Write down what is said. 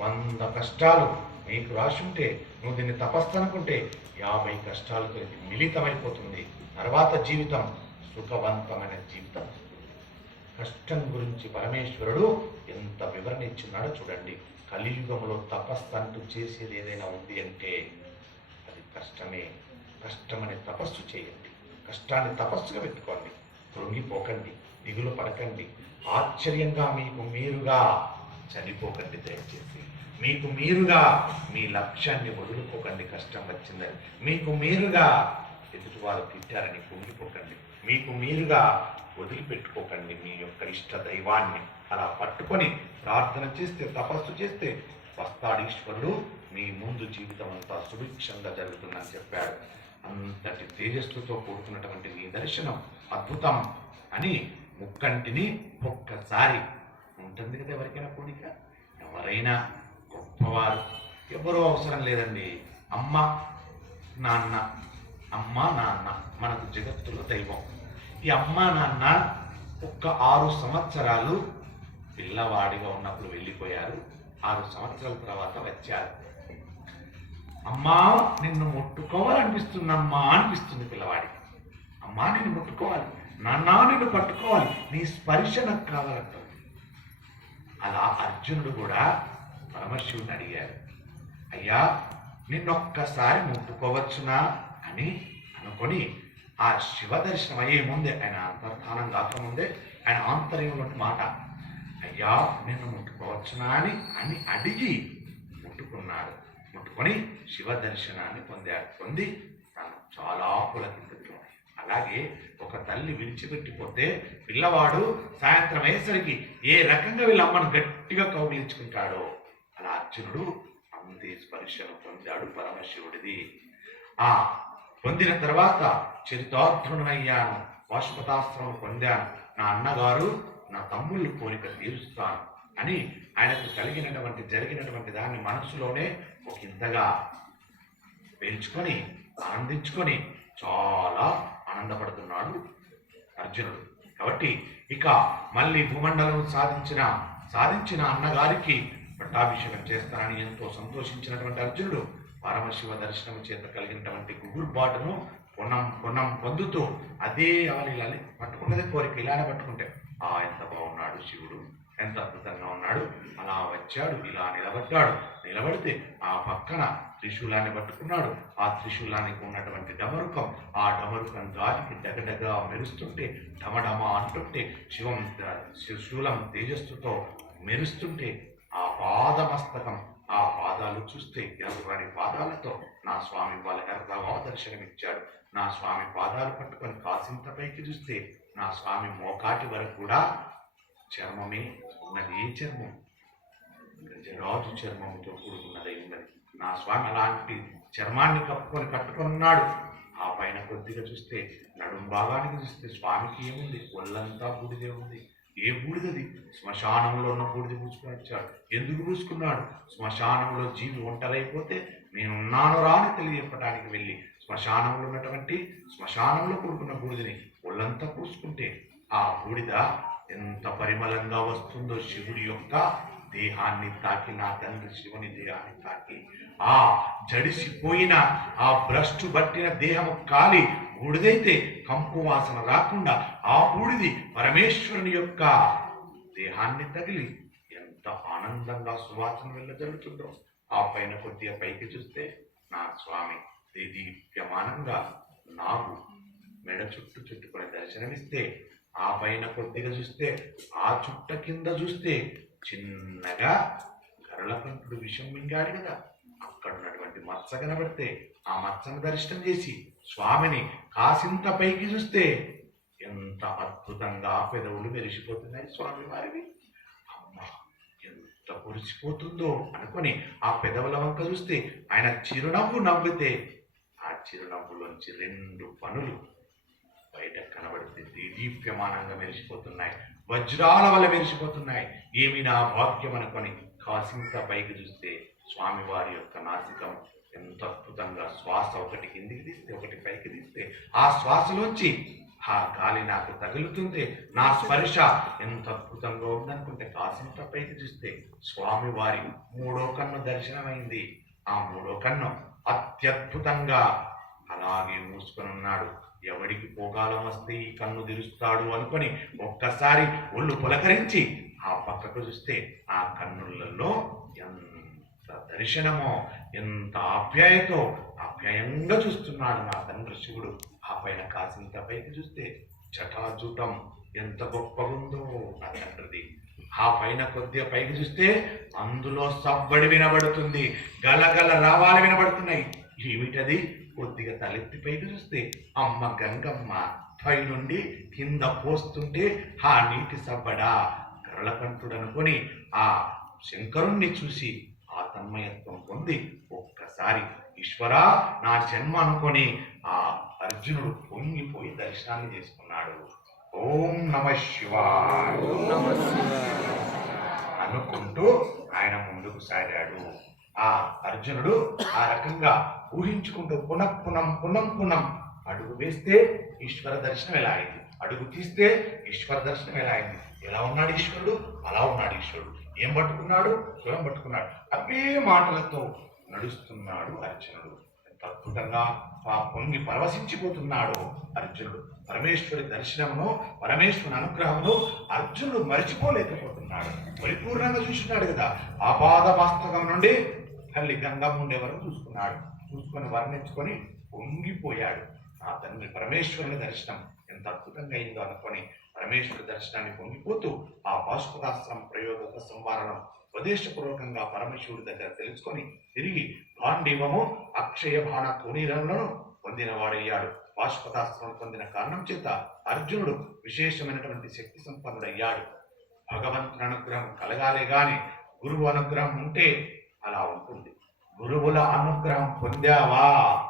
వంద కష్టాలు నీకు రాసుంటే నువ్వు దీన్ని తపస్సు అనుకుంటే యాభై కష్టాలతో ఇది మిళితమైపోతుంది. తర్వాత జీవితం సుఖవంతమైన జీవితం. కష్టం గురించి పరమేశ్వరుడు ఎంత వివరణ ఇచ్చున్నాడో చూడండి. కలియుగంలో తపస్సు అంటూ చేసేది ఏదైనా ఉంది అంటే అది కష్టమే. కష్టమని తపస్సు చేయండి. కష్టాన్ని తపస్సుగా పెట్టుకోండి. కృంగిపోకండి. దిగులు పడకండి. ఆశ్చర్యంగా మీకు మీరుగా చనిపోకండి దయచేసి. మీకు మీరుగా మీ లక్ష్యాన్ని వదులుకోకండి కష్టం వచ్చిందని. మీకు మీరుగా ఎదుటివారు తిట్టారని కుంగిపోకండి. మీకు మీరుగా వదిలిపెట్టుకోకండి మీ యొక్క ఇష్ట దైవాన్ని. అలా పట్టుకొని ప్రార్థన చేస్తే తపస్సు చేస్తే వస్తాడు ఈశ్వరుడు. మీ ముందు జీవితం అంతా సుభిక్షంగా జరుగుతుందని చెప్పాడు. అంతటి తేజస్సుతో కూడుకున్నటువంటి మీ దర్శనం అద్భుతం అని ముక్కంటిని ఒక్కసారి ఉంటుంది కదా ఎవరికైనా కోరిక ఎవరైనా గొప్పవారు. ఎవరో అవసరం లేదండి. అమ్మ నాన్న అమ్మ నాన్న మనకు జగత్తులో దైవం. ఈ అమ్మ నాన్న ఒక్క ఆరు సంవత్సరాలు పిల్లవాడిగా ఉన్నప్పుడు వెళ్ళిపోయారు. ఆరు సంవత్సరాల తర్వాత వచ్చారు. అమ్మా నిన్ను ముట్టుకోవాలనిపిస్తుందమ్మా అనిపిస్తుంది పిల్లవాడికి. అమ్మా నిన్ను ముట్టుకోవాలి. నాన్న నిన్ను పట్టుకోవాలి. నీ స్పర్శ నాకు కావాలంట. అలా అర్జునుడు కూడా పరమశివుని అడిగారు అయ్యా నిన్నొక్కసారి ముట్టుకోవచ్చునా? అని అనుకొని ఆ శివ దర్శనం అయ్యే ముందే ఆయన అంతర్ధానం కాకముందే ఆయన ఆంతర్యంలో మాట అయ్యా నిన్ను ముట్టుకోవచ్చునా అని అని అడిగి ముట్టుకున్నాడు. ముట్టుకొని శివ దర్శనాన్ని పొందాడు. పొంది తను చాలా పులకిందుతున్నాడు అలాగే ఒక తల్లి విడిచిపెట్టిపోతే పిల్లవాడు సాయంత్రం అయ్యేసరికి ఏ రకంగా వీళ్ళ అమ్మను గట్టిగా కౌగిలించుకుంటాడో? అలా అర్జునుడు అంతే స్పర్శను పొందాడు పరమశివుడిది. ఆ పొందిన తర్వాత చరితార్థుడనయ్యాను వాష్పతాస్త్రం పొందాను. నా అన్నగారు నా తమ్ముళ్ళ కోరిక తీరుస్తాను అని ఆయనకు కలిగినటువంటి జరిగినటువంటి దాన్ని మనసులోనే ఒక ఇంతగా పెంచుకొని ఆనందించుకొని చాలా ఆనందపడుతున్నాడు అర్జునుడు. కాబట్టి ఇక మళ్ళీ భూమండలం సాధించిన సాధించిన అన్నగారికి పట్టాభిషేకం చేస్తానని ఎంతో సంతోషించినటువంటి అర్జునుడు పరమశివ దర్శనం చేత కలిగినటువంటి గుగుర్బాటును పొన్నం పొన్నం పొందుతూ అదే అవలీలని పట్టుకున్నదే కోరిక. ఇలానే పట్టుకుంటే ఆ ఎంత బాగున్నాడు శివుడు. ఎంత అద్భుతంగా ఉన్నాడు. అలా వచ్చాడు ఇలా నిలబడ్డాడు. నిలబడితే ఆ పక్కన త్రిశూలాన్ని పట్టుకున్నాడు. ఆ త్రిశూలానికి ఉన్నటువంటి డమరుకం ఆ డమరుకం గాలికి డగడగా మెరుస్తుంటే ఢమఢమ అంటుంటే శివం శిశూలం తేజస్సుతో మెరుస్తుంటే ఆ పాదమస్తకం ఆ పాదాలు చూస్తే ఎర్రని పాదాలతో నా స్వామి వాళ్ళ ఎర్రగా దర్శనమిచ్చాడు. నా స్వామి పాదాలు పట్టుకొని కాసింత పైకి చూస్తే నా స్వామి మోకాటి వరకు కూడా చర్మమే ఉన్నది ఏ చర్మం. రాజు చర్మంతో కూడుకున్నదై ఉన్నది. నా స్వామి అలాంటి చర్మాన్ని కప్పుకొని కట్టుకొని ఉన్నాడు ఆ పైన కొద్దిగా చూస్తే నడుం భాగానికి చూస్తే స్వామికి ఏముంది? ఒళ్ళంతా బూడిదే ఉంది. ఏ బూడిదది? శ్మశానంలో ఉన్న బూడిద పూసుకుని వచ్చాడు. ఎందుకు పూసుకున్నాడు? శ్మశానంలో జీవి ఒంటరైపోతే నేనున్నాను రా అని తెలియపడానికి వెళ్ళి శ్మశానంలో ఉన్నటువంటి శ్మశానంలో కూడుకున్న బూడిదని ఒళ్ళంతా పూసుకుంటే ఆ బూడిద ఎంత పరిమళంగా వస్తుందో శివుడి యొక్క దేహాన్ని తాకి నా తండ్రి శివుని దేహాన్ని తాకి. ఆ జడిసిపోయిన ఆ భ్రష్టు పట్టిన దేహము కాలి బూడిదైతే కంపు వాసన రాకుండా ఆ బూడిది పరమేశ్వరుని యొక్క దేహాన్ని తగిలి ఎంత ఆనందంగా సువాసన వెళ్ళజల్లుతుందో. ఆ పైన కొద్దిగా పైకి చూస్తే నా స్వామి దీప్యమానంగా నాకు మెడ చుట్టూ చుట్టుకునే దర్శనమిస్తే ఆ పైన కొద్దిగా చూస్తే ఆ చుట్ట కింద చూస్తే చిన్నగా గరళకంఠుడు విషం మింగాడు కదా. అక్కడ ఉన్నటువంటి మచ్చ కనబడితే ఆ మచ్చను దర్శనం చేసి స్వామిని కాసింత పైకి చూస్తే ఎంత అద్భుతంగా పెదవులు మెరిసిపోతున్నాయి స్వామి వారివి. అమ్మా ఎంత కురిసిపోతుందో అనుకొని ఆ పెదవుల వంక చూస్తే ఆయన చిరునవ్వు నవ్వితే ఆ చిరునవ్వులోంచి రెండు పనులు బయట కనబడితే దీప్యమానంగా మెరిసిపోతున్నాయి. వజ్రాల వల్ల మెరిసిపోతున్నాయి. ఏమి నా భాగ్యం అనుకొని కాసింత పైకి చూస్తే స్వామివారి యొక్క నాసికం ఎంత అద్భుతంగా శ్వాస ఒకటి కిందికి తీస్తే ఒకటి పైకి తీస్తే ఆ శ్వాసలోంచి ఆ గాలి నాకు తగులుతుంది. నా స్పర్శ ఎంత అద్భుతంగా ఉందనుకుంటే కాసింత పైకి చూస్తే స్వామివారి మూడో కన్ను దర్శనమైంది. ఆ మూడో కన్ను అత్యద్భుతంగా అలాగే మూసుకొని ఉన్నాడు. ఎవడికి పోగాలం వస్తే ఈ కన్ను తెరుస్తాడు అనుకొని ఒక్కసారి ఒళ్ళు పులకరించి ఆ పక్కకు చూస్తే ఆ కన్నులలో ఎంత దర్శనమో ఎంత ఆప్యాయతో ఆప్యాయంగా చూస్తున్నాడు నా తండ్రి శివుడు. ఆ పైన కాసింత పైకి చూస్తే జటాజూటం ఎంత గొప్పగుందో నా తండ్రిది. ఆ పైన కొద్దిగా పైకి చూస్తే అందులో సవ్వడి వినబడుతుంది గలగల రావాలి వినబడుతున్నాయి. ఏమిటది? కొద్దిగా తలెత్తి పైకి చూస్తే అమ్మ గంగమ్మ పైనుండి కింద పోస్తుంటే ఆ నీటి సవ్వడా గరళకంఠుడు అనుకొని ఆ శంకరుణ్ణి చూసి ఆ తన్మయత్వం పొంది ఒక్కసారి ఈశ్వరా నా జన్మ అనుకొని ఆ అర్జునుడు పొంగిపోయి దర్శనాన్ని చేసుకున్నాడు. ఓం నమ శివాయ. అనుకుంటూ ఆయన ముందుకు సాగాడు. ఆ అర్జునుడు ఆ రకంగా ఊహించుకుంటూ పునః పునం పునం పునం అడుగు వేస్తే ఈశ్వర దర్శనం ఎలా అయింది? అడుగు తీస్తే ఈశ్వర దర్శనం ఎలా అయింది? ఎలా ఉన్నాడు ఈశ్వరుడు? అలా ఉన్నాడు ఈశ్వరుడు. ఏం పట్టుకున్నాడు? స్వయం పట్టుకున్నాడు. అవే మాటలతో నడుస్తున్నాడు అర్జునుడు. అద్భుతంగా ఆ పొంగి పరవశించిపోతున్నాడు అర్జునుడు. పరమేశ్వరి దర్శనమును పరమేశ్వరుని అనుగ్రహమును అర్జునుడు మరిచిపోలేకపోతున్నాడు. పరిపూర్ణంగా చూస్తున్నాడు కదా. ఆపాద వాస్తవం నుండి తల్లి గంగమ్మ ఉండే వరకు చూసుకున్నాడు. చూసుకొని వర్ణించుకొని పొంగిపోయాడు. ఆ తండ్రి పరమేశ్వరుని దర్శనం ఎంత అద్భుతంగా అయిందో అనుకొని పరమేశ్వరుడి దర్శనాన్ని పొంగిపోతూ ఆ పాశుపతాస్త్రం ప్రయోగ సంవారణం ఉపదేశపూర్వకంగా పరమేశ్వరుడి దగ్గర తెలుసుకొని తిరిగి గాంధీవము అక్షయ బాణ కోణీలను పొందిన వాడయ్యాడు పాశుపతాస్త్రం పొందిన కారణం చేత అర్జునుడు విశేషమైనటువంటి శక్తి సంపన్నుడయ్యాడు. భగవంతుని అనుగ్రహం కలగాలే గాని గురువు అనుగ్రహం ఉంటే అలా ఉంటుంది. గురువుల అనుగ్రహం పొందావా?